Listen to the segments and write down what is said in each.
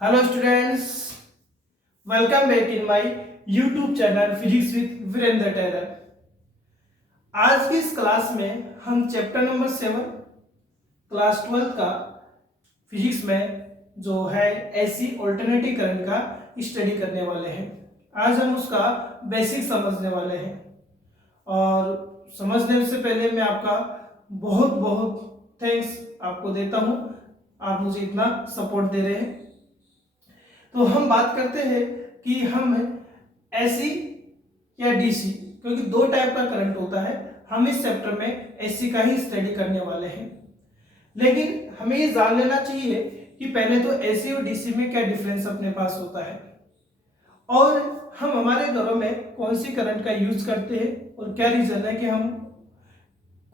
Hello students, welcome back in my YouTube channel physics with Virendra Taylor. आज की इस class में हम चैप्टर नंबर 7 क्लास 12 का फिजिक्स में जो है एसी ऑल्टरनेटिव करंट का स्टडी करने वाले हैं। आज हम उसका बेसिक समझने वाले हैं और समझने से पहले मैं आपका बहुत बहुत थैंक्स आपको देता हूँ। आप मुझे इतना सपोर्ट दे रहे हैं। तो हम बात करते हैं कि हम एसी या डीसी, क्योंकि दो टाइप का करंट होता है। हम इस चैप्टर में एसी का ही स्टडी करने वाले हैं, लेकिन हमें ये जान लेना चाहिए कि पहले तो एसी और डीसी में क्या डिफरेंस अपने पास होता है और हम हमारे घरों में कौन सी करंट का यूज करते हैं और क्या रीजन है कि हम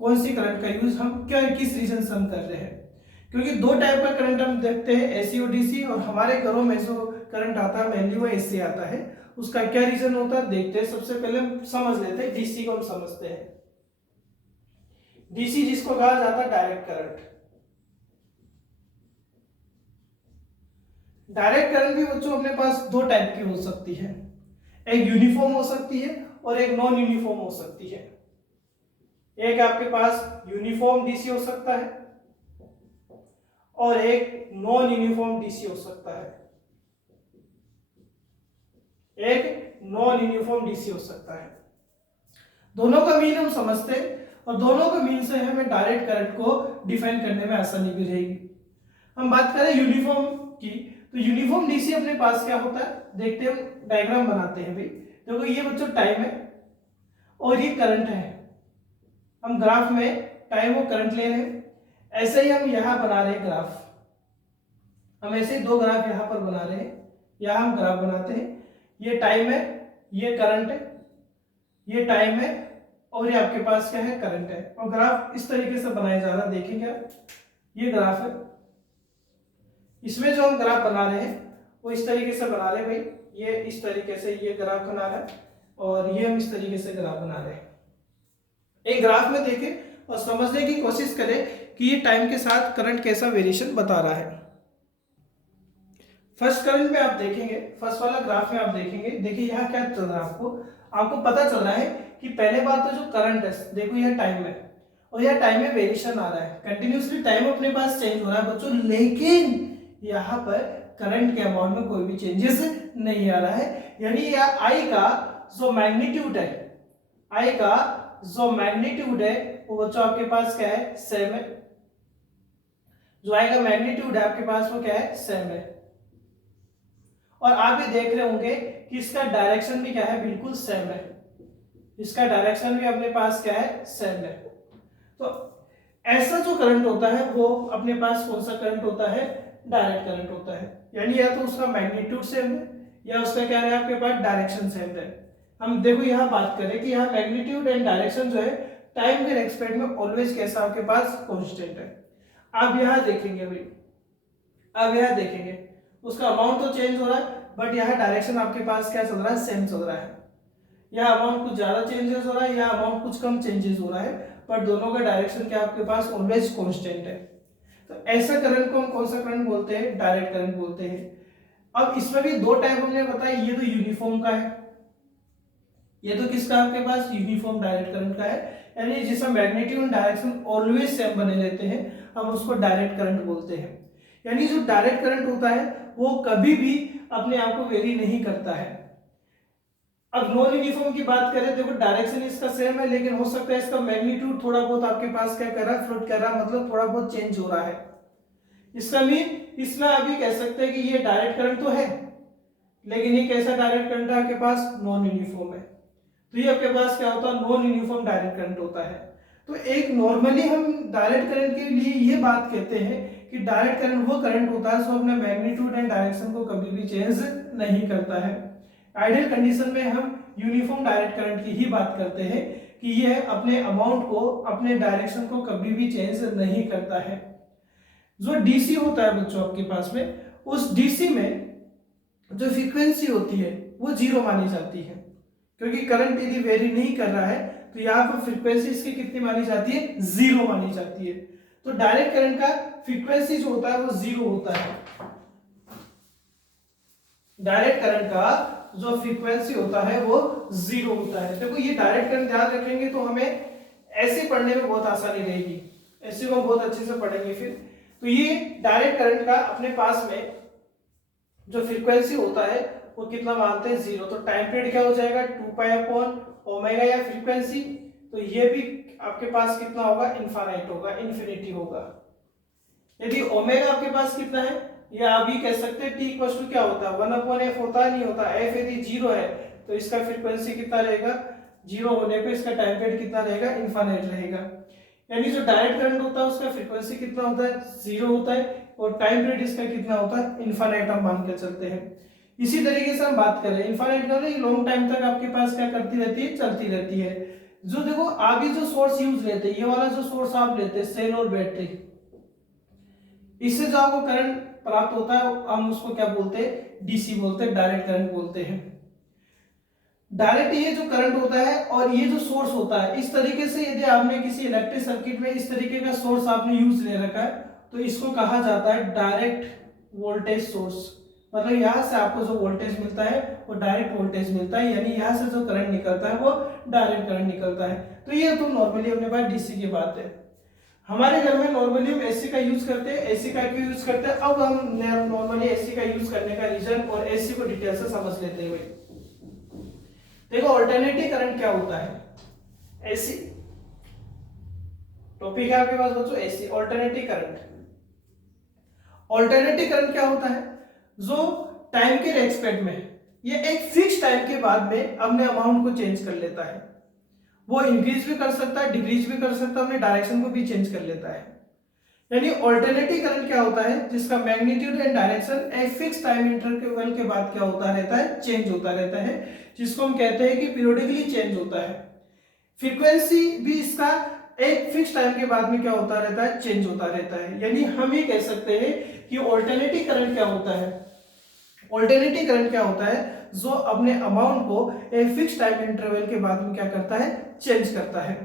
कौन सी करंट का यूज हम क्या किस रीजन से हम कर रहे हैं। क्योंकि दो टाइप का करंट हम देखते हैं, एसी और डीसी, और हमारे घरों में जो करंट आता है मेनली वो एसी आता है। उसका क्या रीजन होता है देखते हैं। सबसे पहले हम समझ लेते हैं डीसी को। हम समझते हैं डीसी जिसको कहा जाता है डायरेक्ट करंट। डायरेक्ट करंट भी बच्चों अपने पास दो टाइप की हो सकती है, एक यूनिफॉर्म हो सकती है और एक नॉन यूनिफॉर्म हो सकती है। एक आपके पास यूनिफॉर्म डीसी हो सकता है और एक नॉन यूनिफॉर्म डीसी हो सकता है। एक नॉन यूनिफॉर्म डीसी हो सकता है। दोनों का मीन हम समझते हैं और दोनों का मीन से हमें डायरेक्ट करंट को डिफाइन करने में आसानी भी रहेगी। हम बात करें यूनिफॉर्म की, तो यूनिफॉर्म डीसी अपने पास क्या होता है देखते हैं। हम डायग्राम बनाते हैं भाई। देखो ये बच्चों टाइम है और ये करंट है। हम ग्राफ में टाइम और करंट ले रहे हैं। ऐसे ही हम यहाँ बना रहे हैं ग्राफ। हम ऐसे ही दो ग्राफ यहाँ पर बना रहे हैं। यहाँ हम ग्राफ बनाते हैं। ये टाइम है, ये करंट है, ये टाइम है और ये आपके पास क्या है करंट है। और ग्राफ इस तरीके से बनाया जा रहा है। देखेंगे आप, ये ग्राफ है। इसमें जो हम ग्राफ बना रहे हैं वो इस तरीके से बना रहे हैं भाई। ये इस तरीके से ये ग्राफ बना रहा है और ये हम इस तरीके से ग्राफ बना रहे हैं। एक ग्राफ में देखें और समझने की कोशिश करें कि ये टाइम के साथ करंट कैसा वेरिएशन बता रहा है। फर्स्ट करंट में आप देखेंगे, फर्स्ट वाला ग्राफ में आप देखेंगे, देखिए यहाँ क्या चल रहा है। आपको पता चल रहा है कि पहले बात तो जो करंट है, देखो यह टाइम है और यह टाइम में वेरिएशन आ रहा है। कंटिन्यूसली टाइम अपने पास चेंज हो रहा है बच्चों, लेकिन यहाँ पर करंट के अमाउंट में कोई भी चेंजेस नहीं आ रहा है। यानी यह आई का जो मैग्नीट्यूड है, आई का जो मैग्नीट्यूड है वो बच्चों आपके पास क्या है सेम है। जो आई का मैग्नीट्यूड है आपके पास वो क्या है सेम है। और आप ये देख रहे होंगे कि इसका डायरेक्शन भी क्या है बिल्कुल सेम है। इसका डायरेक्शन भी अपने पास क्या है सेम है। तो ऐसा जो करंट होता है वो अपने पास कौन सा करंट होता है डायरेक्ट करंट होता है। यानी या तो उसका मैग्नीट्यूड सेम है या उसका क्या है आपके पास डायरेक्शन सेम है। हम देखो यहाँ बात करें कि यहाँ मैग्नीट्यूड एंड डायरेक्शन जो है टाइम के रेस्पेक्ट में ऑलवेज कैसा आपके पास कांस्टेंट है। आप यहाँ देखेंगे भाई, अब यहाँ देखेंगे उसका अमाउंट तो चेंज हो रहा है बट यहाँ डायरेक्शन आपके पास क्या चल रहा है सेम चल रहा है। या अमाउंट कुछ ज्यादा चेंजेस हो रहा है या अमाउंट कुछ कम चेंजेस हो रहा है, पर दोनों का डायरेक्शन क्या आपके पास ऑलवेज कांस्टेंट है। तो ऐसा करंट को हम कौन सा करंट बोलते हैं डायरेक्ट करंट बोलते हैं। अब इसमें भी दो टाइप हमने बताया, ये तो यूनिफॉर्म का है, ये तो किसका आपके पास यूनिफॉर्म डायरेक्ट करंट का है। यानी जिसका magnitude and direction always same बने रहते हैं हम उसको डायरेक्ट करंट बोलते हैं। यानी जो डायरेक्ट करंट होता है वो कभी भी अपने आप को वेरी नहीं करता है। अब नॉन यूनिफॉर्म की बात करें, देखो डायरेक्शन इसका सेम है लेकिन हो सकता है इसका मैग्नीट्यूड थोड़ा बहुत आपके पास क्या कर रहा है फ्लोट कर रहा है, मतलब थोड़ा बहुत चेंज हो रहा है। इसका मीन इसमें अभी कह सकते हैं कि ये डायरेक्ट करंट तो है लेकिन ये कैसा डायरेक्ट करंट है आपके पास नॉन यूनिफॉर्म है। तो ये आपके पास क्या होता है नॉन यूनिफॉर्म डायरेक्ट करंट होता है। तो एक नॉर्मली हम डायरेक्ट करंट के लिए ये बात कहते हैं कि डायरेक्ट करंट वो करंट होता है जो अपने मैग्नीट्यूड एंड डायरेक्शन को कभी भी चेंज नहीं करता है। आइडियल कंडीशन में हम यूनिफॉर्म डायरेक्ट करंट की ही बात करते हैं कि यह अपने अमाउंट को अपने डायरेक्शन को कभी भी चेंज नहीं करता है। जो डीसी होता है बच्चों आपके पास में, उस डीसी में जो फ्रीक्वेंसी होती है वो जीरो मानी जाती है, क्योंकि करंट यदि वेरी नहीं कर रहा है तो यहाँ पर फ्रीक्वेंसी इसकी कितनी मानी जाती है जीरो मानी जाती है। तो डायरेक्ट करंट का फ्रीक्वेंसी जो होता है वो जीरो होता है। डायरेक्ट करंट का जो फ्रीक्वेंसी होता है वो 0 होता है। देखो ये डायरेक्ट करंट ध्यान रखेंगे तो हमें ऐसे पढ़ने में बहुत आसानी रहेगी, ऐसे को बहुत अच्छे से पढ़ेंगे फिर। तो ये डायरेक्ट करंट का अपने पास में जो फ्रीक्वेंसी होता है वो कितना मानते हैं 0। तो टाइम पीरियड क्या हो जाएगा 2π/ओमेगा या फ्रीक्वेंसी, तो ये भी आपके पास कितना होगा इनफाइनाइट होगा, इन्फिनिटी होगा। यदि ओमेगा आपके पास कितना है, या आप ये कह सकते हैं टी इक्वल टू क्या होता है 1/f होता है, नहीं होता। f यदि 0 है तो इसका फ्रीक्वेंसी कितना रहेगा, 0 होने पे इसका टाइम पीरियड कितना रहेगा, इनफाइनाइट रहेगा। यानी जो डायरेक्ट करंट होता है उसका फ्रीक्वेंसी कितना होता है 0 होता है, और टाइम पीरियड इसका कितना होता है इनफाइनाइट हम मान के चलते हैं। इसी तरीके से हम बात करें इनफाइनाइट का, ये लॉन्ग टाइम तक आपके पास क्या करती रहती है, चलती रहती है। जो देखो आगे जो सोर्स यूज लेते हैं, ये वाला जो सोर्स आप लेते हैं सेल और बैटरी, इससे जो आपको करंट प्राप्त होता है हम उसको क्या बोलते हैं, डीसी बोलते हैं, डायरेक्ट करंट बोलते हैं। डायरेक्ट ये जो करंट होता है और ये जो सोर्स होता है, इस तरीके से यदि आपने किसी इलेक्ट्रिक सर्किट में इस तरीके का सोर्स आपने यूज ले रखा है तो इसको कहा जाता है डायरेक्ट वोल्टेज सोर्स। मतलब यहाँ से आपको जो वोल्टेज मिलता है वो डायरेक्ट वोल्टेज मिलता है, यानी यहाँ से जो करंट निकलता है वो डायरेक्ट करंट निकलता है। तो ये तो नॉर्मली अपने पास डीसी की बात है। हमारे घर में नॉर्मली हम एसी का यूज करते हैं, एसी का क्यों यूज करते हैं, अब हम नॉर्मली एसी का यूज करने का रीजन और एसी को डिटेल से समझ लेते हुए। देखो अल्टरनेटिव करंट क्या होता है, एसी टॉपिक है आपके पास बच्चों, AC alternative current. Alternative current क्या होता है, जो टाइम के रेस्पेक्ट में ये एक फिक्स टाइम के बाद में अपने अमाउंट को चेंज कर लेता है। वो इंक्रीज भी कर सकता है, डिक्रीज भी कर सकता है, अपने डायरेक्शन को भी चेंज कर लेता है। यानी अल्टरनेटिव करंट क्या होता है, जिसका मैग्नीट्यूड एंड डायरेक्शन एक फिक्स टाइम इंटरवल के बाद क्या होता रहता है, चेंज होता रहता है, जिसको हम कहते हैं कि पीरियोडिकली चेंज होता है। फ्रीक्वेंसी भी इसका एक फिक्स टाइम के बाद में क्या होता रहता है, चेंज होता रहता है। यानी हम ये कह सकते हैं कि अल्टरनेटिव करंट क्या होता है, अल्टरनेटिव करंट क्या होता है, जो अपने अमाउंट को एक फिक्स टाइम इंटरवल के बाद में क्या करता है, चेंज करता है।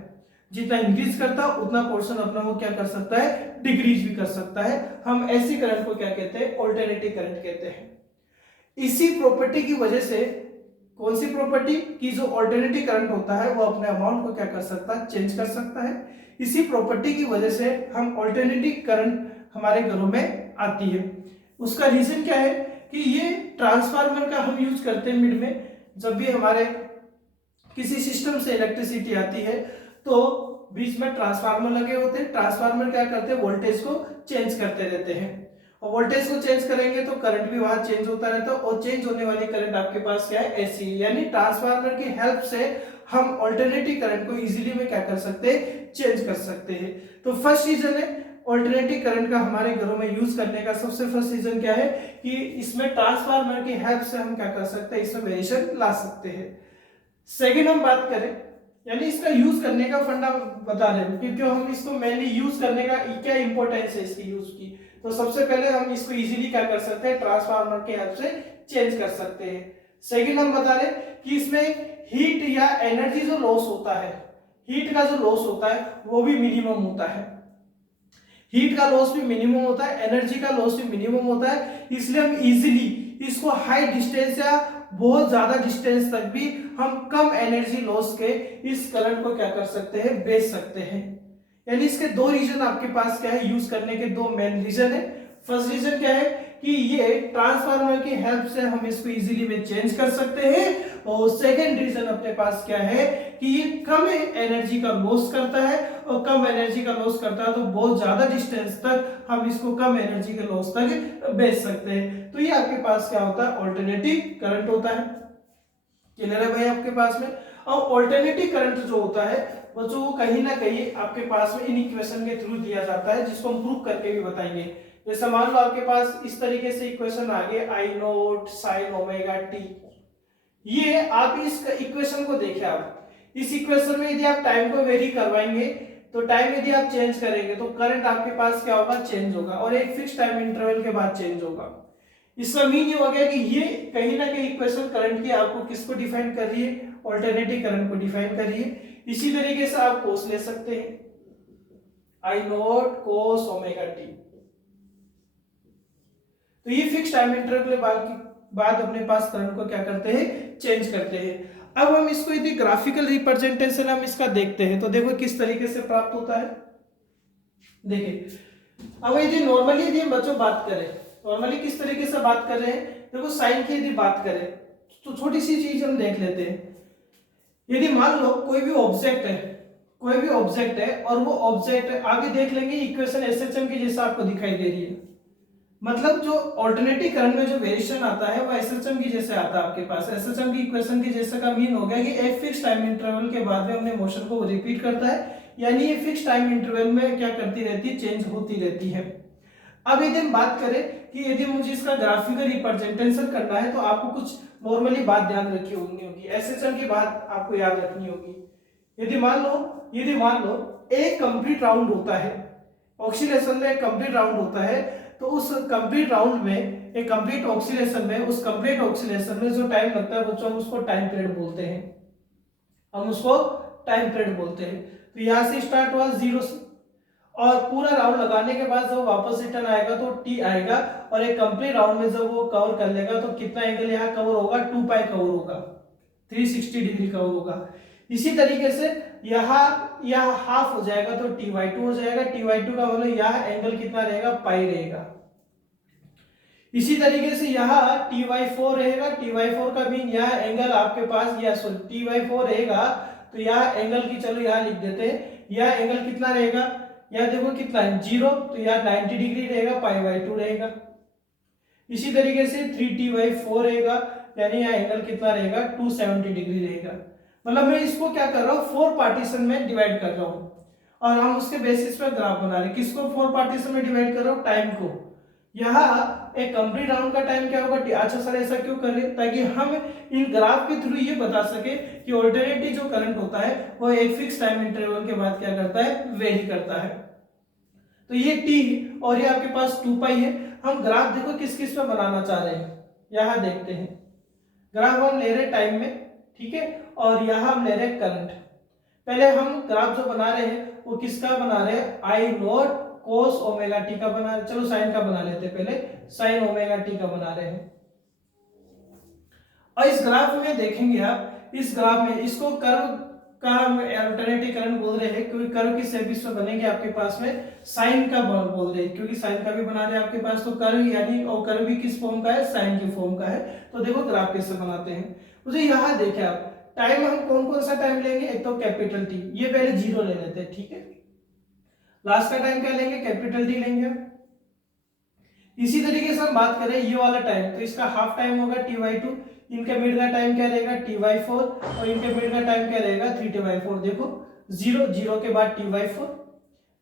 जितना इंक्रीज करता है उतना पोर्शन अपना वो क्या कर सकता है, डिक्रीज भी कर सकता है। हम ऐसी करंट को क्या कहते हैं, अल्टरनेटिव करंट कहते हैं। इसी प्रॉपर्टी की वजह से, कौन सी प्रॉपर्टी की, जो अल्टरनेटिव करंट होता है वो अपने अमाउंट को क्या कर सकता है, चेंज कर सकता है। इसी प्रॉपर्टी की वजह से हम अल्टरनेटिव करंट हमारे घरों में आती है। उसका रीजन क्या है कि ये ट्रांसफार्मर का हम यूज करते हैं मिड में, जब भी हमारे किसी सिस्टम से इलेक्ट्रिसिटी आती है तो बीच में ट्रांसफार्मर लगे होते हैं। ट्रांसफार्मर क्या करते हैं, वोल्टेज को चेंज करते रहते हैं, और वोल्टेज को चेंज करेंगे तो करंट भी वहां चेंज होता रहता है, और चेंज होने वाली करंट आपके पास क्या है, एसी। यानी ट्रांसफार्मर की हेल्प से हम अल्टरनेटिव करंट को इजीली में क्या कर सकते हैं, चेंज कर सकते हैं। तो फर्स्ट रीजन है अल्टरनेटिव करंट का हमारे घरों में यूज करने का सबसे फर्स्ट रीजन क्या है कि इसमें ट्रांसफार्मर की हेल्प से हम क्या कर सकते हैं, इसमें वेरिएशन ला सकते हैं। सेकेंड हम बात करें, यानी इसका यूज करने का फंडा बता रहे हैं, क्योंकि हम इसको मेनली यूज करने का क्या इंपॉर्टेंस है इसकी यूज की। तो सबसे पहले हम इसको इजीली क्या कर सकते हैं, ट्रांसफार्मर की हेल्प से चेंज कर सकते हैं। सेकंड हम बता रहे कि इसमें हीट या एनर्जी जो लॉस होता है, हीट का जो लॉस होता है वो भी मिनिमम होता है। हीट का लॉस भी मिनिमम होता है, एनर्जी का लॉस भी मिनिमम होता है, इसलिए हम इजीली इसको हाई डिस्टेंस या बहुत ज्यादा डिस्टेंस तक भी हम कम एनर्जी लॉस के इस करंट को क्या कर सकते हैं, बेच सकते हैं। यानी इसके दो रीजन आपके पास क्या है, यूज करने के दो मेन रीजन है। फर्स्ट रीजन क्या है कि ये ट्रांसफार्मर की हेल्प से हम इसको इजीली में चेंज कर सकते हैं, और सेकंड रीजन अपने पास क्या है कि ये कम एनर्जी का लॉस करता है, और कम एनर्जी का लॉस करता है तो बहुत ज्यादा डिस्टेंस तक हम इसको कम एनर्जी के लॉस तक बेच सकते हैं। तो ये आपके पास क्या होता है, अल्टरनेटिव करंट होता है। क्लियर है भाई आपके पास में। और अल्टरनेटिव करंट जो होता है बच्चों वो कहीं ना कहीं आपके पास में इन इक्वेशन के थ्रू दिया जाता है, जिसको हम प्रूव करके भी बताएंगे। जैसे मान लो आपके पास इस तरीके से इक्वेशन आ गए, आई नोट साइन ओमेगा टी। ये आप इस इक्वेशन को देखें, आप इस इक्वेशन में यदि आप टाइम को वेरी करवाएंगे तो टाइम यदि आप चेंज करेंगे तो करंट आपके पास क्या होगा, चेंज होगा, और एक फिक्स टाइम इंटरवल के बाद चेंज होगा। इसका मीन ये हो गया कि ये कहीं ना कहीं इक्वेशन करंट की आपको किसको डिफाइन कर रही है, अल्टरनेटिव करंट को डिफाइन कर रही है। इसी तरीके से आप कोस ले सकते हैं, आई नॉट कोस ओमेगा टी। तो ये फिक्स टाइम इंटरवल के बाद की बाद अपने पास करंट को क्या करते हैं, चेंज करते हैं। अब हम इसको यदि ग्राफिकल रिप्रेजेंटेशन हम इसका देखते हैं तो देखो किस तरीके से प्राप्त होता है। देखिए अब यदि नॉर्मली यदि हम बच्चों बात करें, नॉर्मली किस तरीके से बात कर रहे हैं, देखो साइन की यदि बात करें तो छोटी सी चीज हम देख लेते हैं। यदि मान लो कोई भी ऑब्जेक्ट है, कोई भी ऑब्जेक्ट है और वो ऑब्जेक्ट आगे देख लेंगे इक्वेशन एसएचएम की जैसा आपको दिखाई दे रही है, मतलब जो ऑल्टरनेटिव करंट में जो वेरिएशन आता है वो एसएचएम की जैसे आता है आपके पास। एसएचएम की इक्वेशन की जैसे का मीन हो गया कि एक फिक्स टाइम इंटरवल के बाद में अपने मोशन को रिपीट करता है, यानी ये फिक्स टाइम इंटरवल में क्या करती रहती है, चेंज होती रहती है। अब यदि हम बात करें कि यदि मुझे इसका ग्राफिकल रिप्रेजेंटेशन करना है तो आपको कुछ नॉर्मली बात ध्यान रखी होगी, एसएचएम की बात आपको याद रखनी होगी। यदि मान लो एक कंप्लीट राउंड होता है, ऑक्सीलेशन में एक कंप्लीट राउंड होता है, तो उस कंप्लीट राउंड में, एक कंप्लीट ऑक्सीलेशन में, उस कंप्लीट ऑक्सीलेशन में जो टाइम लगता है बच्चों हम उसको टाइम पीरियड बोलते हैं, हम उसको टाइम पीरियड बोलते हैं। तो यहां से स्टार्ट हुआ 0 से और पूरा राउंड लगाने के बाद जब वापस रिटर्न आएगा तो टी आएगा, और एक कंप्लीट राउंड में जब वो कवर कर लेगा तो कितना एंगल यहाँ कवर होगा, 2 पाई कवर होगा, 360 डिग्री कवर होगा। इसी तरीके से यह हाफ हो जाएगा तो ty2 हो जाएगा, ty2 का मतलब यह एंगल कितना रहेगा, पाई रहेगा। इसी तरीके से यहाँ ty4 रहेगा, ty4 का मीन यह एंगल आपके पास, या सॉरी ty4 रहेगा तो यह एंगल की, चलो यहाँ लिख देते हैं, यह एंगल कितना रहेगा, यह देखो कितना है 0, तो यह 90 डिग्री रहेगा, π/2 रहेगा। इसी तरीके से 3t/4 रहेगा, यानी यह एंगल कितना रहेगा, 270 डिग्री रहेगा। मतलब मैं इसको क्या कर रहा हूँ, 4 पार्टीशन में डिवाइड कर रहा हूँ और हम उसके बेसिस पे ग्राफ बना रहे हैं। किसको 4 पार्टीशन में डिवाइड कर रहा हूँ, टाइम को। यहाँ एक कंप्लीट राउंड का टाइम क्या होगा, अच्छा सर ऐसा क्यों कर रहे हैं, ताकि हम इन ग्राफ के थ्रू ये बता सके कि ऑल्टरनेटिव जो करंट होता है वो एक फिक्स टाइम इंटरवल के बाद क्या करता है, वेरी करता है। तो ये t और ये आपके पास 2 पाई है। हम ग्राफ देखो किस किस पे बनाना चाह रहे हैं, यहाँ देखते हैं। ग्राफ हम ले रहे टाइम में, ठीक है, और यहाँ हम ले रहे करंट। पहले हम ग्राफ जो बना रहे हैं वो किसका बना रहे हैं, आई नॉट कोस ओमेगा टी का बना रहे, चलो साइन का बना लेते हैं, पहले साइन ओमेगा टी का बना रहे हैं। और इस ग्राफ में देखेंगे आप, इस ग्राफ में इसको कर्व का हम अल्टरनेटिव करंट बोल रहे हैं, क्योंकि कर्व की शेप इसमें बनेगी आपके पास में, साइन का बोल रहे हैं, क्योंकि साइन का भी बना रहे हैं आपके पास, तो कर्व यानी, और कर्व भी किस फॉर्म का है, साइन की फॉर्म का है। तो देखो ग्राफ कैसे बनाते हैं, मुझे यहाँ देखे आप, टाइम हम कौन कौन सा टाइम लेंगे, एक तो कैपिटल टी, ये पहले 0 ले लेते हैं, ठीक है। लास्ट का टाइम क्या लेंगे, कैपिटल टी लेंगे। इसी तरीके से हम बात करें ये वाला टाइम, तो इसका हाफ टाइम होगा ty2, इनके मिड का टाइम क्या रहेगा, ty4, और इनके मिड का टाइम क्या रहेगा, 3t/4। देखो 0 के बाद ty4,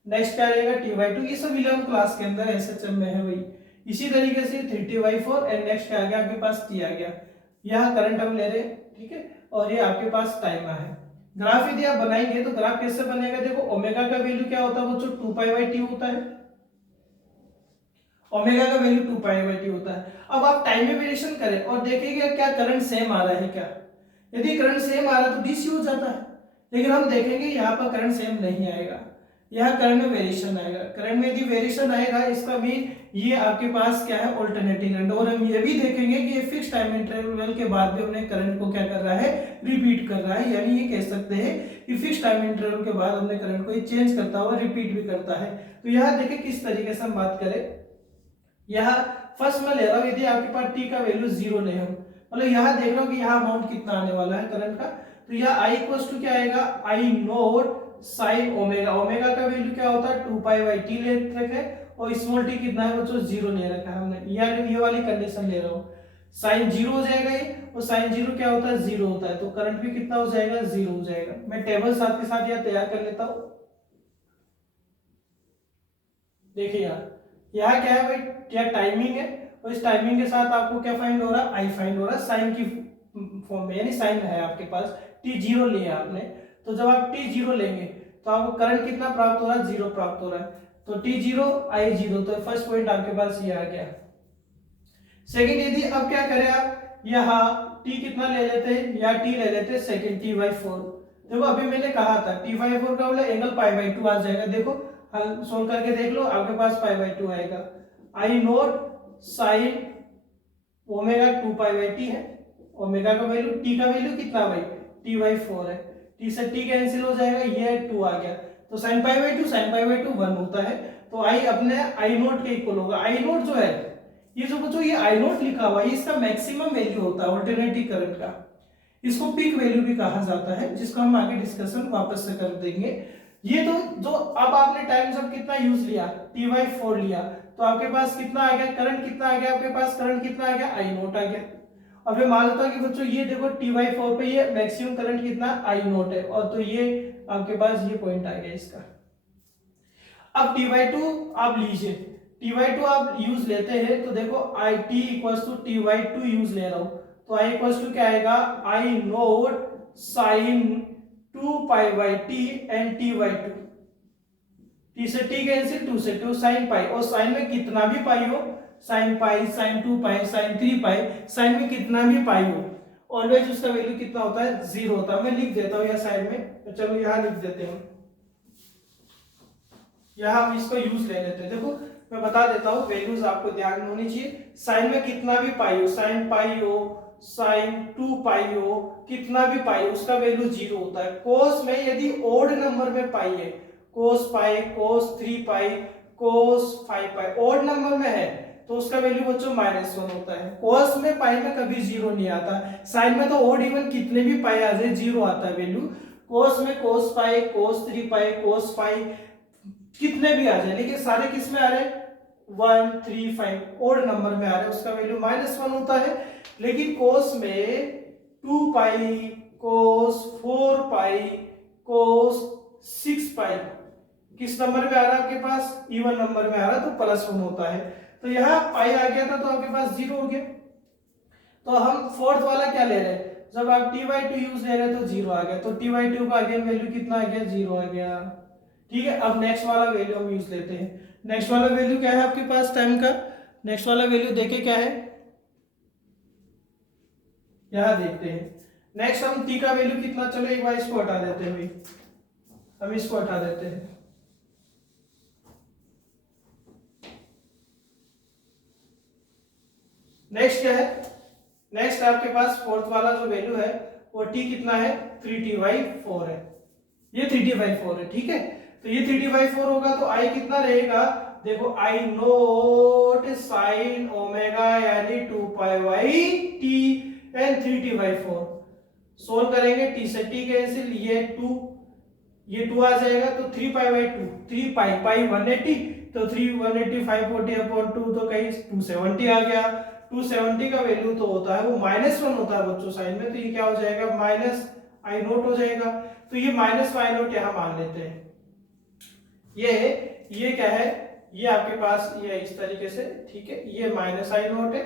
नेक्स्ट क्या रहेगा, ty2, ये सब 11 क्लास के अंदर एसएचएम में है वही। इसी तरीके से 3t/4 एंड नेक्स्ट क्या आ गया आपके पास, t आ गया। यहाँ करंट हम ले रहे हैं, ठीक है, और ये आपके पास टाइम है। ग्राफ यदि आप बनाएंगे तो ग्राफ कैसे बनेगा, देखो ओमेगा का वैल्यू क्या होता है बच्चों, 2π/t होता है, ओमेगा का वैल्यू 2π/t होता है। अब आप टाइम में वेरिएशन करें और देखेंगे क्या करंट सेम आ रहा है क्या, यदि करंट सेम आ रहा है तो डीसी हो जाता है, लेकिन हम देखेंगे यहाँ पर करंट सेम नहीं आएगा, यहाँ करंट में वेरिएशन आएगा। करंट में यदि वेरिएशन आएगा इसका मीन ये आपके पास क्या है, ऑल्टरनेटिव करंट। और हम ये भी देखेंगे कि ये फिक्स टाइम इंटरवल के बाद भी अपने करंट को क्या कर रहा है, रिपीट कर रहा है, यानी ये कह सकते हैं कि फिक्स टाइम इंटरवल के बाद अपने करंट को चेंज करता हुआ रिपीट भी करता है। तो यहाँ देखिए किस तरीके से हम बात करें, यहाँ फर्स्ट में ले रहा हूँ, यदि आपके पास t का वैल्यू 0 ले हम, मतलब यहाँ देख रहा हूँ कि यहाँ अमाउंट कितना आने वाला है करंट का, तो यहाँ i इक्वल्स टू क्या आएगा, i naught sine omega, omega का वैल्यू क्या होता है 2π/t ले रखा है, और स्मॉल t कितना है बच्चों, 0 ले रखा है हमने, ये वाली कंडीशन ले रहा हूँ। साइन 0 हो जाएगा ये, और साइन 0 क्या होता है, 0 होता है, तो करंट भी कितना हो जाएगा, 0 हो जाएगा। मैं टेबल साथ के साथ यहाँ तैयार कर लेता हूँ। देखिए यहाँ क्या है भाई, क्या टाइमिंग है, और इस टाइमिंग के साथ आपको क्या फाइंड हो रहा है, आई फाइंड हो रहा है साइन की फॉर्म में, यानी साइन है आपके पास, t0 लिया आपने, तो जब आप t0 लेंगे तो आपको करंट कितना प्राप्त हो रहा है, 0 प्राप्त हो रहा है, तो t0 i0, तो फर्स्ट पॉइंट आपके पास ये आ गया। सेकंड यदि अब क्या करें आप, यहाँ t कितना ले लेते हैं, या t ले लेते हैं सेकंड t/4। देखो अभी मैंने कहा था t/4 का मतलब एंगल π/2 आ जाएगा, देखो हल सोल्व करके देख लो, आपके पास π/2 आएगा। आई नोट साइन ओमेगा 2 पाई/t है, ओमेगा का वैल्यू, टी का वैल्यू कितना भाई, t/4 है, टी से टी कैंसिल हो जाएगा, ये 2 आ गया, तो sin पाई/2 1 होता है, तो आई अपने आई नोट के इक्वल होगा। आई नोट जो है, ये जो बच्चों ये आई नोट लिखा हुआ है, इसका मैक्सिमम वैल्यू होता है ऑल्टरनेटिव करंट का, इसको पीक वैल्यू भी कहा जाता है, जिसको हम आगे डिस्कशन वापस से कर देंगे। ये तो जो अब आपने टाइम जब कितना यूज लिया, t/4 लिया, तो आपके पास कितना आ गया करंट, कितना आ गया आपके पास करंट, कितना आ गया आई नोट आ गया। और मैं मान लेता हूं कि बच्चों ये देखो t/4 पे ये मैक्सिमम करंट कितना आई नोट है, और तो ये आपके पास ये पॉइंट आ गया इसका। अब t/2 आप लीजिए, t/2 आप यूज लेते हैं तो देखो i t equals to t/2 use ले रहा हूं, तो आई इक्वल्स टू क्या आएगा, आई नोट साइन 2 पाई/t एंड t/2, t से t कैंसिल, 2 से 2 साइन पाई, और साइन में कितना भी पाई हो, साइन पाई, साइन 2 पाई, साइन 3 पाई, साइन में कितना भी पाई हो, ऑलवेज उसका वैल्यू कितना होता है, 0 होता है। मैं लिख देता हूं यहाँ साइड में, तो चलो यहाँ लिख देते हैं, यहाँ हम इसको यूज ले लेते हैं। देखो मैं बता देता हूँ, वैल्यूज आपको ध्यान में होनी चाहिए। साइन में कितना भी पाई हो, साइन पाई हो, साइन 2 पाई हो, कितना भी पाई हो, उसका वैल्यू 0 होता है। कोस में यदि ओड नंबर में पाई है, कोस पाई, कोस 3 पाई, कोस 5 पाई ओड नंबर में है, तो उसका वैल्यू बच्चों -1 होता है। कोस में पाई में कभी 0 नहीं आता, साइन में तो ओड इवन कितने भी पाई आ जाए 0 आता है वैल्यू। कोस में कोस पाई, कोस 3 पाई, कोस पाई कितने भी आ जाए, लेकिन सारे किस में आ रहे हैं, 1 3 5 ओड नंबर में आ रहे हैं, उसका वैल्यू -1 होता है। लेकिन कोस में 2 पाई, कोस 4 पाई, कोस 6 पाई किस नंबर में आ रहा है आपके पास, इवन नंबर में आ रहा है, तो +1 होता है। तो यहाँ पाई आ गया था तो आपके पास 0 हो गया। तो हम फोर्थ वाला क्या ले रहे हैं, जब आप t/2 यूज ले रहे हैं तो 0 आ गया, तो t/2 का अगेन वैल्यू कितना आ गया, 0 आ गया। ठीक है, अब नेक्स्ट वाला वैल्यू हम यूज लेते हैं। नेक्स्ट वाला वैल्यू क्या है आपके पास टाइम का, नेक्स्ट वाला वैल्यू देखे क्या है, यहां देखते हैं। नेक्स्ट हम t का वैल्यू कितना, चलो एक बार इसको हटा देते हैं भाई, हम इसको हटा देते हैं। नेक्स्ट क्या है, नेक्स्ट आपके पास फोर्थ वाला जो वैल्यू है वो t कितना है, 3t/4 है, ये 3t/4 है। ठीक है, तो ये 3t/4 होगा तो i कितना रहेगा, देखो आई नोट साइन ओमेगा यानी 2 पाई/t एंड 3t/4 सोल्व करेंगे, t से t कैंसिल, ये 2 ये 2 आ जाएगा, तो 3 पाई/2, 3 पाई पाई 180, तो 3 180 540/2 तो कहीं 270 आ गया। 270 का वैल्यू तो होता है वो -1 होता है बच्चों साइन में, तो ये क्या हो जाएगा, -i नोट हो जाएगा। तो ये -i नोट यहाँ मान लेते हैं। ये क्या है, ये आपके पास ये इस तरीके से, ठीक है, ये -i नोट है,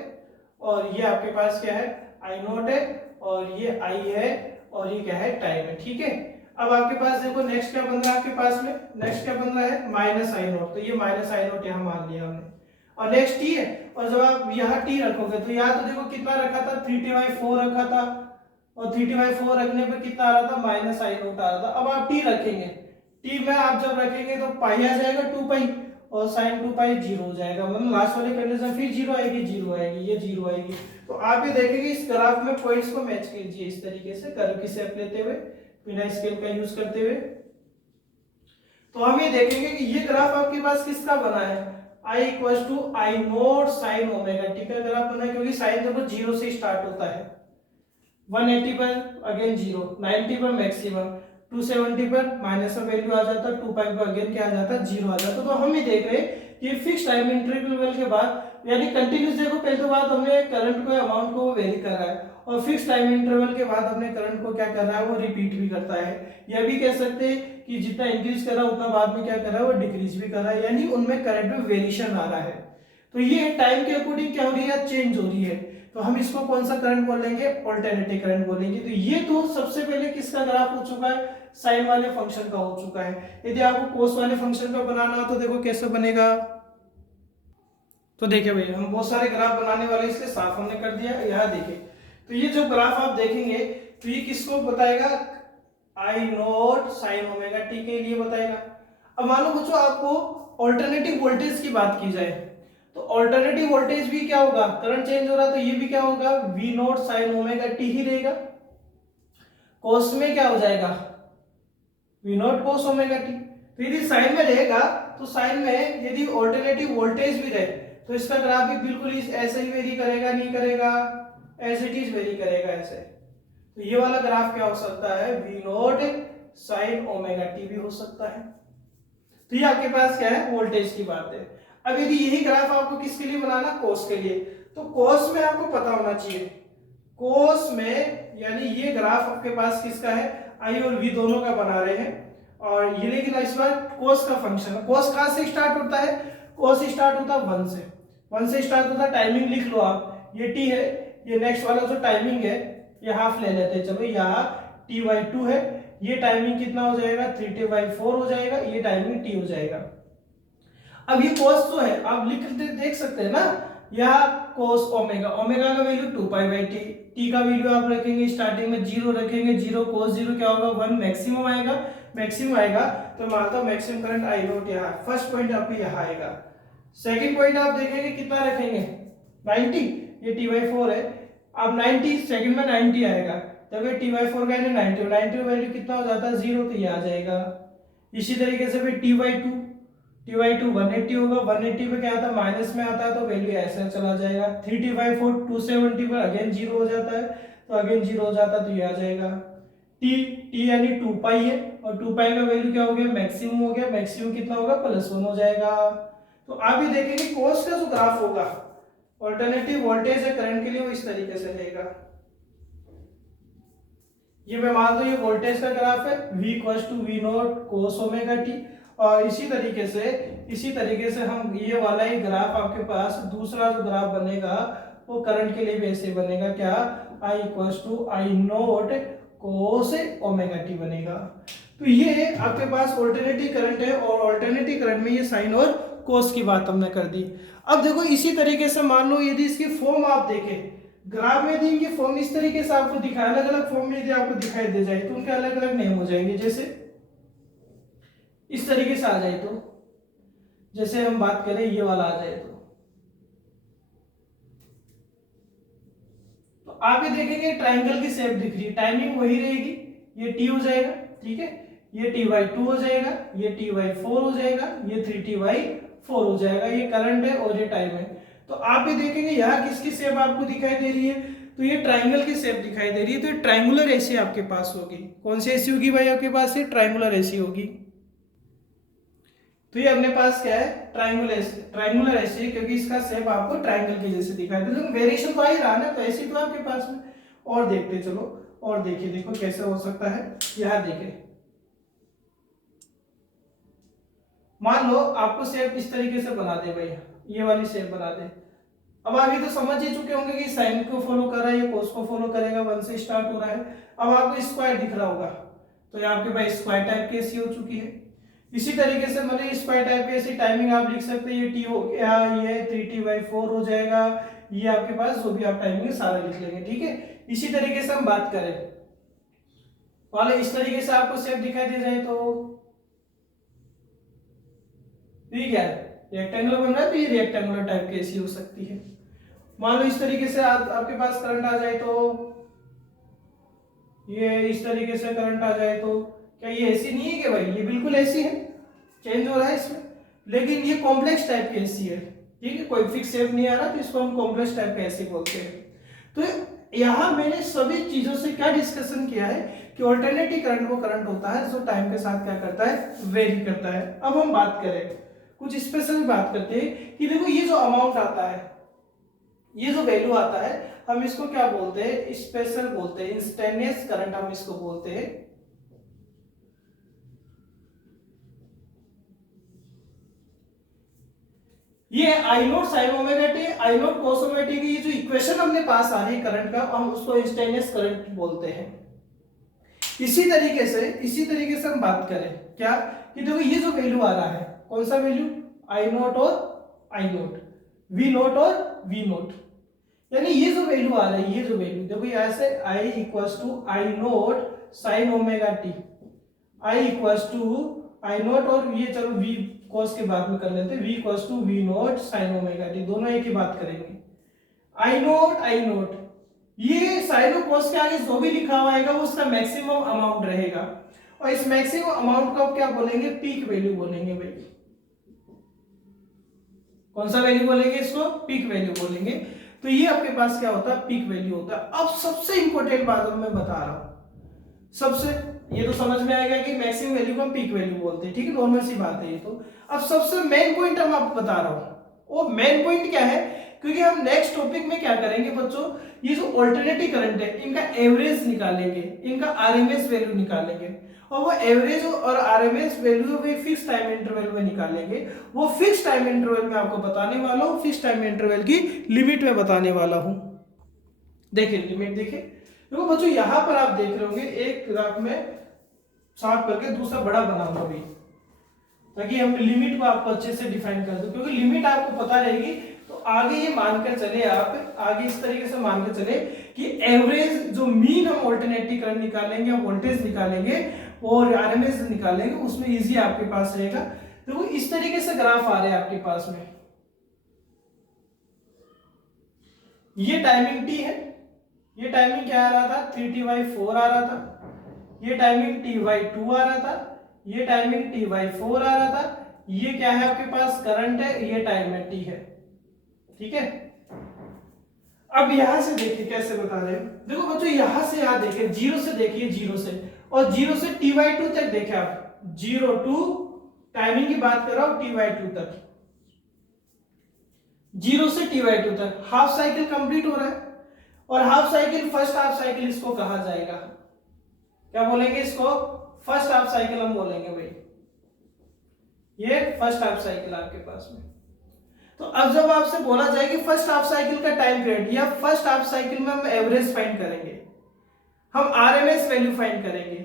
और ये आपके पास क्या है, i नोट है, और ये i है, और ये क्या है, टाइम है। ठीक है, अब आपके पास देखो नेक्स्ट क्या बन रहा है आपके पास में, नेक्स्ट क्या बन रहा है, -i नोट, तो ये -i नोट यहाँ मान लिया हमने, और नेक्स्ट t है, और जब आप यहाँ t रखोगे तो यहाँ तो देखो कितना रखा था, 3t/4 रखा था, और 3t/4 रखने पे कितना आ रहा था, -i नोट आ रहा था। अब आप t रखेंगे, t में आप जब रखेंगे तो पाई आ जाएगा 2 पाई, और sin 2 पाई 0 हो जाएगा, मतलब लास्ट वाले कंडीशन फिर 0 आएगी, 0 आएगी, ये 0 आएगी। तो आप ये देखेंगे इस ग्राफ में पॉइंट्स को मैच कीजिए इस तरीके से कर्व की शेप लेते हुए, बिना स्केल का यूज करते हुए। तो हम ये देखेंगे कि ये ग्राफ आपके पास किसका बना है, i = i note sine omega t का ग्राफ बना है, क्योंकि साइन देखो 0 से स्टार्ट होता है, 180 पर अगेन 0, 90 पर मैक्सिमम, 270 पर माइनस का वैल्यू आ जाता है, 2 पाई पर अगेन क्या आ जाता है, 0 आ जाता है। तो हम ये देख रहे हैं कि फिक्स टाइम इंटरवल के बाद यानी कंटिन्यूस, देखो पहले तो बात हमने करंट को अमाउंट को वेरी कर रहा है, और फिक्स टाइम इंटरवल के बाद अपने करंट को क्या कर रहा है, वो रिपीट भी करता है। यह भी कह सकते हैं कि जितना इंक्रीज कर रहा है उतना बाद में क्या कर रहा है, वो डिक्रीज भी कर रहा है, यानी उनमें करंट में वेरिएशन आ रहा है। तो ये टाइम के अकॉर्डिंग क्या हो रही है, चेंज हो रही है। तो हम इसको कौन सा करंट बोलेंगे, अल्टरनेटिव करंट बोलेंगे। तो ये तो सबसे पहले किसका ग्राफ हो चुका है, साइन वाले फंक्शन का हो चुका है। यदि आपको कोस वाले फंक्शन का बनाना हो तो देखो कैसे बनेगा। तो देखिए भैया हम बहुत सारे ग्राफ बनाने वाले, इसलिए साफ हमने कर दिया। यहाँ देखिए, तो ये जो ग्राफ आप देखेंगे तो ये किसको बताएगा, आई नोट साइन ओमेगा टी के लिए बताएगा। अब मान लो बच्चों आपको ऑल्टरनेटिव वोल्टेज की बात की जाए, तो ऑल्टरनेटिव वोल्टेज भी क्या होगा, करंट चेंज हो रहा है तो ये भी क्या होगा, V naught sine omega t ही रहेगा। कोस में क्या हो जाएगा, V naught cos omega t. तो यदि साइन में रहेगा तो साइन में यदि ऑल्टरनेटिव वोल्टेज भी रहे तो इसका ग्राफ भी बिल्कुल ऐसे ही वेरी करेगा, नहीं करेगा, एज इट इज वेरी करेगा ऐसे। तो ये वाला ग्राफ क्या हो सकता है, v naught sine omega t भी हो सकता है। तो ये आपके पास क्या है, वोल्टेज की बात है। अब यदि यही ग्राफ आपको किसके लिए बनाना, कोस के लिए, तो कोस में आपको पता होना चाहिए, कोस में यानी ये ग्राफ आपके पास किसका है, आई और वी दोनों का बना रहे हैं। और ये लेकिन इस बार कोस का फंक्शन है। कोस कहां से स्टार्ट होता है, कोस स्टार्ट होता है 1 से, 1 से स्टार्ट होता है। टाइमिंग लिख लो आप, ये टी है, ये नेक्स्ट वाला जो टाइमिंग है ये हाफ ले लेते हैं, चलो यहाँ t/2 है, ये टाइमिंग कितना हो जाएगा, 3t/4 हो जाएगा, ये टाइमिंग t हो जाएगा। अब ये कोस जो है आप लिख देख सकते हैं ना, यह कोस ओमेगा, ओमेगा का वैल्यू 2π/t, टी का वैल्यू आप रखेंगे स्टार्टिंग में 0 रखेंगे, 0 कोस 0 क्या होगा 1, मैक्सिमम आएगा, मैक्सिमम आएगा तो मानता हूं मैक्सिमम करंट आई नॉट यहाँ, फर्स्ट पॉइंट आपको यहाँ आएगा। सेकंड पॉइंट आप देखेंगे कितना रखेंगे 90, ये t/4 है, अब 90 सेकंड में 90 आएगा, तब ये t/4 का 90, 90 वैल्यू कितना हो जाता है 0, तो ये आ जाएगा। इसी तरीके से फिर t/2 180 होगा, 180 पे क्या आता है माइनस में आता है तो वैल्यू ऐसे चला जाएगा। 3t/4 270 पर अगेन 0 हो जाता है तो अगेन 0 हो जाता है तो ये आ जाएगा। t यानी 2π है और 2π का वैल्यू क्या हो गया, मैक्सिमम हो गया, मैक्सिमम कितना होगा +1 हो जाएगा। तो आप ये देखेंगे कोस का जो ग्राफ होगा ऑल्टरनेटिव वोल्टेज है करंट के लिए वो इस तरीके से रहेगा। ये मैं मान लो ये वोल्टेज का ग्राफ है, v = v not cos omega t। और इसी तरीके से हम ये वाला ही ग्राफ आपके पास दूसरा जो ग्राफ बनेगा वो करंट के लिए भी ऐसे बनेगा, क्या I = I not cos omega t बनेगा। तो ये आपके पास ऑल्टरनेटिव करंट है और ऑल्टरनेटिव करंट में ये साइन और कोस की बात हमने कर दी। अब देखो इसी तरीके से मान लो यदि इसकी फॉर्म आप देखें, ग्राफ में इनकी फॉर्म इस तरीके से आपको दिखाई, अलग अलग फॉर्म में यदि आपको दिखाई दे जाए तो उनके अलग अलग नेम हो जाएंगे। जैसे इस तरीके से आ जाए तो, जैसे हम बात करें ये वाला आ जाए तो आप ये देखेंगे ट्रायंगल की शेप दिख रही है, टाइमिंग वही रहेगी, ये t हो जाएगा, ठीक है, ये t/2 हो जाएगा, ये t/4 हो जाएगा, ये 3t/4 हो जाएगा, ये करंट है और ये टाइम है। तो आप ये देखेंगे यहाँ किसकी शेप आपको दिखाई दे रही है, तो ये ट्रायंगल की शेप दिखाई दे रही है, तो ये ट्रायंगुलर एसी आपके पास होगी। कौन सी एसी होगी भाई आपके पास, ये ट्रायंगुलर एसी होगी। तो ये अपने पास क्या है, ट्रायंगुलर एसी, क्योंकि इसका शेप आपको ट्रायंगल के जैसे दिखाई दे, लेकिन वेरिएशन तो आ ही रहा ना, तो एसी तो आपके पास में। और देखते चलो, और देखिए, देखो कैसे हो सकता है। यहाँ देखें, मान लो आपको शेप इस तरीके से बना दे भाई, ये वाली शेप बना दे। अब आप ये तो समझ ही चुके होंगे कि साइन को फॉलो कर रहा है, ये कोस को फॉलो करेगा, 1 से स्टार्ट हो रहा है। अब आपको स्क्वायर दिख रहा होगा, तो ये आपके पास स्क्वायर टाइप की एसी हो चुकी है। इसी तरीके से मतलब स्क्वायर टाइप की ऐसी टाइमिंग आप लिख सकते हैं, ये टी हो गया, ये 3t/4 हो जाएगा, ये आपके पास जो भी आप टाइमिंग सारा लिख लेंगे, ठीक है। इसी तरीके से हम बात करें वाले इस तरीके से आपको शेप दिखाई दे जाए तो ये क्या है, रेक्टेंगुलर बन रहा है, तो ये रेक्टेंगुलर टाइप की एसी हो सकती है। मान लो इस तरीके से आपके पास करंट आ जाए तो ये इस तरीके से करंट आ जाए तो क्या ये एसी नहीं है कि भाई, ये बिल्कुल एसी है, चेंज हो रहा है इसमें, लेकिन ये कॉम्प्लेक्स टाइप की एसी है, ठीक है, कोई फिक्स शेप नहीं आ रहा, तो इसको हम कॉम्प्लेक्स टाइप की एसी बोलते हैं। तो यहाँ मैंने सभी चीजों से क्या डिस्कशन किया है कि ऑल्टरनेटिव करंट वो करंट होता है जो टाइम के साथ क्या करता है, वेरी करता है। अब हम बात करें कुछ स्पेशल बात करते हैं कि देखो ये जो अमाउंट आता है, ये जो वैल्यू आता है, हम इसको क्या बोलते हैं, स्पेशल बोलते हैं, इंस्टेंटेनियस करंट हम इसको बोलते हैं। ये I naught sine omega t, I naught cos omega t की ये जो इक्वेशन अपने पास आ रही है करंट का, हम उसको इंस्टेंटेनियस करंट बोलते हैं। इसी तरीके से हम बात करें क्या कि देखो ये जो वैल्यू आ रहा है, कौन सा वैल्यू, आई नॉट और आई नॉट, वी नॉट और वी नॉट, यानी ये जो वैल्यू आ रहा है, ये जो वैल्यू देखो यहाँ से I = I not sine omega T, I = I not और ये चलो V कॉस के बाद में कर लेते हैं, v equals to v naught sine omega t, दोनों एक ही बात करेंगे। आई नोट ये साइन और कॉस के आगे जो भी लिखा हुआ है वो उसका मैक्सिमम अमाउंट रहेगा, और इस मैक्सिमम अमाउंट को क्या बोलेंगे, पीक वैल्यू बोलेंगे भाई। कौन सा वैल्यू बोलेंगे इसको, पीक वैल्यू बोलेंगे। तो ये आपके पास क्या होता है, पीक वैल्यू होता है। अब सबसे इंपॉर्टेंट बात मैं बता रहा हूं, सबसे, ये तो समझ में आएगा कि मैक्सिमम वैल्यू को हम पीक वैल्यू बोलते हैं, ठीक है, नॉर्मल सी बात है ये तो। अब सबसे मेन पॉइंट हम आपको बता रहा हूं, वो मेन पॉइंट क्या है, क्योंकि हम नेक्स्ट टॉपिक में क्या करेंगे बच्चों, ये जो अल्टरनेटिव करंट है इनका एवरेज निकालेंगे, इनका आरएमएस वैल्यू निकालेंगे, और वो एवरेज और आरएमएस वैल्यू भी फिक्स टाइम इंटरवल में निकालेंगे। वो फिक्स टाइम इंटरवल में आपको बताने वाला हूं, फिक्स टाइम इंटरवल की लिमिट में बताने वाला हूं। देखिए लिमिट, देखिए देखो बच्चों, यहां पर आप देख रहे होंगे एक ग्राफ में साफ करके दूसरा बड़ा बनाऊंगा भी, ताकि हम लिमिट को आपको अच्छे से डिफाइन कर दो, क्योंकि लिमिट आपको पता रहेगी तो आगे ये मानकर चले, आप आगे इस तरीके से मानकर चले कि एवरेज जो मीन हम अल्टरनेटिव करंट निकालेंगे, हम वोल्टेज निकालेंगे और आरएमएस निकालेंगे, उसमें इजी आपके पास रहेगा। देखो इस तरीके से ग्राफ आ रहे हैं आपके पास में, ये टाइमिंग टी है, ये टाइमिंग क्या आ रहा था, 3t/4 आ रहा था, ये टाइमिंग t/2 आ रहा था, ये टाइमिंग t/4 आ रहा था, ये क्या है आपके पास करंट है, ये टाइम है t है, ठीक है। अब यहां से देखिए कैसे बता रहे हैं, देखो बच्चों यहां से यहां देखिए, जीरो से देखिए, जीरो से, और जीरो से t/2 तक देखे आप, 0 टू टाइमिंग की बात कर रहा हूं t/2 तक, 0 से t/2 तक हाफ साइकिल कंप्लीट हो रहा है, और half cycle, first half cycle इसको कहा जाएगा, क्या बोलेंगे इसको, फर्स्ट हाफ साइकिल हम बोलेंगे भाई, ये फर्स्ट हाफ साइकिल आपके पास में। तो अब जब आपसे बोला जाए कि फर्स्ट हाफ साइकिल का टाइम पीरियड, या फर्स्ट हाफ साइकिल में हम एवरेज फाइंड करेंगे, हम आरएमएस वैल्यू फाइंड करेंगे,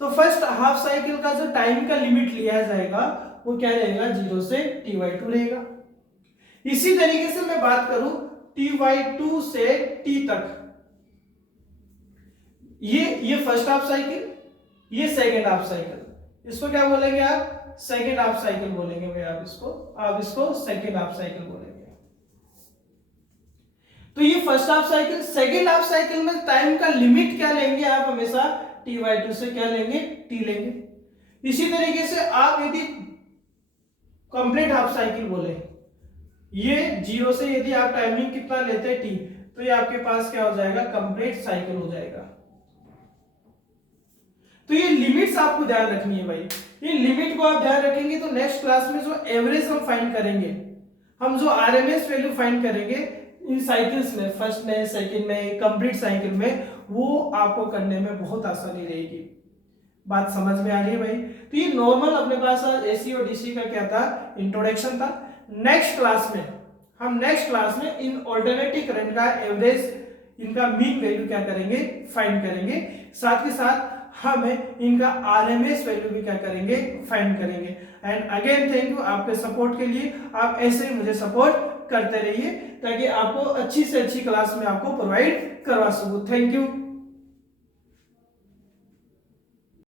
तो फर्स्ट हाफ साइकिल का जो टाइम का लिमिट लिया जाएगा वो क्या रहेगा, 0 से t/2 रहेगा। इसी तरीके से मैं बात करूं t/2 से t तक, ये फर्स्ट हाफ साइकिल, ये सेकेंड हाफ साइकिल, इसको क्या बोलेंगे आप, सेकेंड हाफ साइकिल बोलेंगे भाई, आप इसको सेकेंड हाफ साइकिल बोलेंगे। तो ये first half cycle, second half cycle में टाइम का लिमिट क्या लेंगे आप, हमेशा t/2 से क्या लेंगे, t लेंगे। इसी तरीके से आप यदि कंप्लीट हाफ साइकिल बोले, ये 0 से यदि आप टाइमिंग कितना लेते हैं t, तो ये आपके पास क्या हो जाएगा, कंप्लीट साइकिल हो जाएगा। तो ये लिमिट्स आपको ध्यान रखनी है भाई, ये लिमिट को आप ध्यान रखेंगे तो नेक्स्ट क्लास में जो एवरेज हम फाइंड करेंगे, हम जो आरएमएस वैल्यू फाइंड करेंगे इन साइकिल्स में, फर्स्ट में, सेकंड में, कंप्लीट साइकिल में, वो आपको करने में बहुत आसानी रहेगी। बात समझ में आ रही है भाई। तो ये नॉर्मल अपने पास एसी और डीसी का क्या था, इंट्रोडक्शन था। नेक्स्ट क्लास में इन ऑल्टरनेटिव करंट का एवरेज, इनका मीन वैल्यू क्या करेंगे, फाइंड करेंगे, साथ के साथ हमें इनका आरएमएस वैल्यू भी क्या करेंगे, फाइंड करेंगे। एंड अगेन थैंक यू आपके सपोर्ट के लिए, आप ऐसे ही मुझे सपोर्ट करते रहिए ताकि आपको अच्छी से अच्छी क्लास में आपको प्रोवाइड करवा सकूं। Thank you.